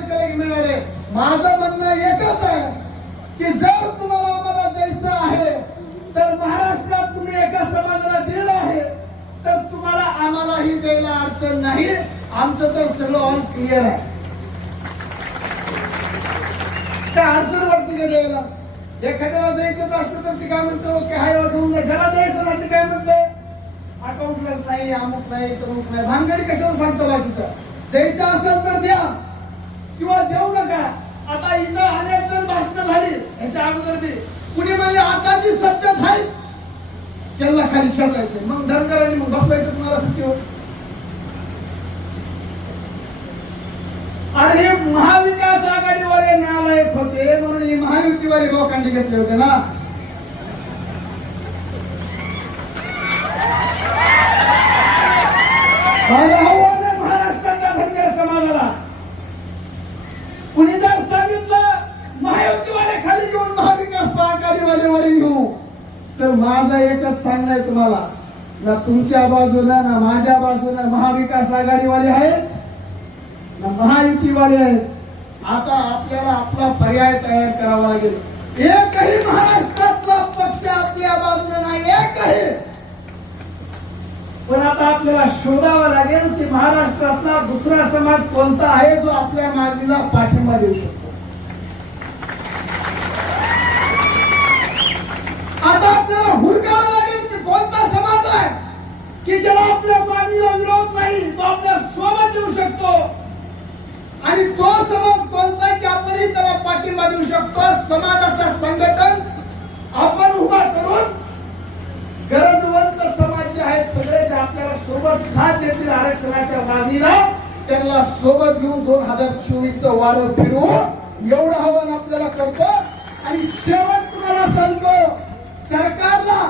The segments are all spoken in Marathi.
कलेक्ट मिळणार आहे. माझं म्हणणं एकच आहे की जर तुम्हाला आम्हाला द्यायचं आहे तर महाराष्ट्रात तुम्ही एका समाजाला दिलं आहे तर तुम्हाला आम्हालाही द्यायला अडचण नाही. आमचं तर सगळं ऑल क्लिअर आहे. त्या अडचण वाटते का द्यायला एखाद्याला द्यायचं असलं तर ती काय म्हणतो? की हाय वाटवून द्या ज्याला द्यायचं ना ते काय म्हणते? अकाउंटलाच नाही अमुक नाही तमुक नाही. भानगडी कशाला सांगतो बाकीचं? द्यायचं असेल तर द्या किंवा देऊ नका आता इथं अनेक जण भाषण झाली याच्या अगोदर बी कुणी म्हणजे आता जी सत्तेत आहे त्यांना खाली खेळायचंय. मग धनगरांनी मग बसवायचं तुम्हाला सत्य अरे महाविकास आघाडीवाले नालायक होते म्हणून ही महायुतीवाले लोकांनी घेतले होते ना? महाराष्ट्राच्या धनगर समाजाला. कुणी जर सांगितलं महायुतीवाले खाली घेऊन महाविकास आघाडीवाले वर घेऊन तर माझा एकच सांगणं आहे तुम्हाला. ना तुमच्या बाजूला ना माझ्या बाजूला महाविकास आघाडीवाले आहेत ना महायुतीवाले आहेत. आता आपल्याला आपला पर्याय तयार करावा लागेल. एकही महाराष्ट्रातला पक्ष आपल्या बाजूला नाही एकही. पण आता आपल्याला शोधावं लागेल की महाराष्ट्रातला दुसरा समाज कोणता आहे जो आपल्या मागणीला पाठिंबा देऊ शकतो आता आपल्याला हुडकावं लागेल की कोणता समाज आहे की ज्याला आपल्या मागणीला विरोध नाही तो आपल्यासोबत येऊ शकतो आणि तो समाज कोणता आहे की आपणही त्याला पाठिंबा देऊ शकतो समाजाचं संघटन आपण उभा करून गरजवंत समाज जे आहेत सगळे जे आपल्याला सोबत साथ देतील आरक्षणाच्या मागणीला. त्यांना सोबत घेऊन दोन हजार चोवीस वारं फिरू. एवढं आव्हान आपल्याला करतो. आणि शेवट तुम्हाला सांगतो सरकारला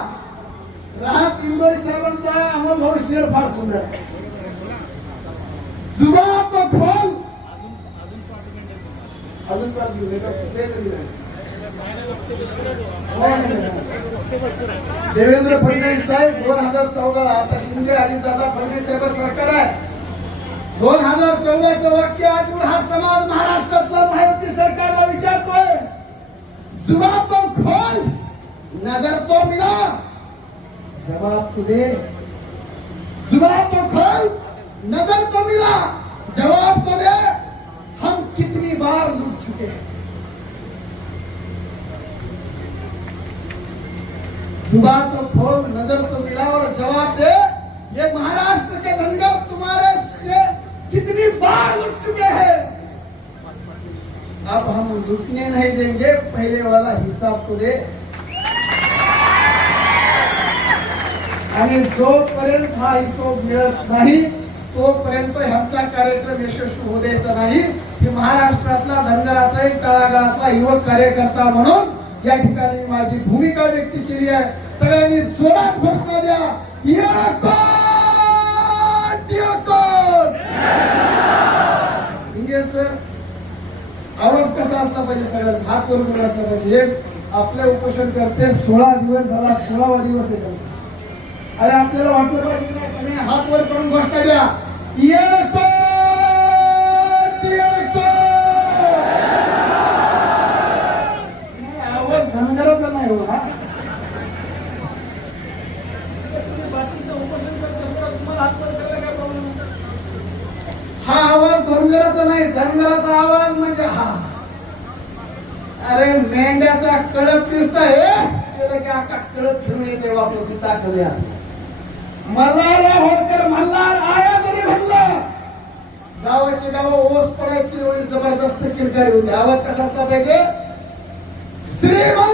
राहत इंदोरी साहेबांचा अमोल भाऊ शेर फार सुंदर आहे. जुबा तो फोन अजून पाच घेऊ देवेंद्र फडणवीस साहेब दोन हजार चौदा आता शिंदे अजितदादा फडणवीस साहेब सरकार आहे. दोन हजार चौदाचं वाक्य आठवून हा समाज महाराष्ट्रातला महायुती सरकारला विचारतोय. जुबाब तो खोल नजर तो मिला. जवाब तू दे. जुबाब तो खोल नजर तो मिला. जवाब तो दे हम कितनी बार लूट चुके हैं सुबह तो खोल नजर तो मिला और जवाब दे। ये महाराष्ट्र के धनगर तुम्हारे से कितनी बार लुट चुके हैं। अब हम लुटने नहीं देंगे पहले वाला हिसाब तो दे। आणि जोपर्यंत हा हिशोब मिळत नाही तोपर्यंत ह्यांचा कार्यक्रम यशस्वी होऊ द्यायचा नाही. की महाराष्ट्रातला धनगराचा एक तळागाळातला युवक कार्यकर्ता म्हणून या ठिकाणी माझी भूमिका व्यक्त केली आहे. सगळ्यांनी जोरात घोषणा द्या. सर आवाज कसा असला पाहिजे सगळ्यांचा? हात वर असला पाहिजे. एक आपले उपोषण करते सोळा दिवस झाला सोळावा दिवस आहे त्यांचा. अरे आपल्याला वाटलं पाहिजे हात वर करून घोषणा द्या. हा आवाज धनगराचा नाही धनगराचा आवाज म्हणजे हा. अरे मेंढ्याचा कळप दिसतोय गेलं की आता कळप फिरून येते वापस ताकद या मल्हार होळकर मल्हार आया तरी म्हणलं गावाची गाव ओस पडायची एवढी जबरदस्त किरदारी होती. आवाज कसा असला पाहिजे? श्रीमंत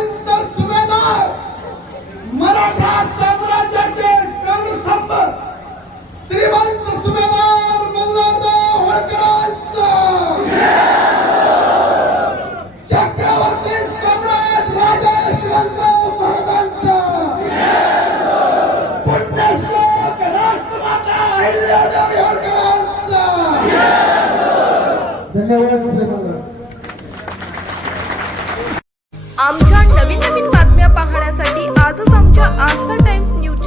आमच्या नवीन नवीन बातम्या पाहण्यासाठी आजच आमच्या आस्था टाइम्स न्यूज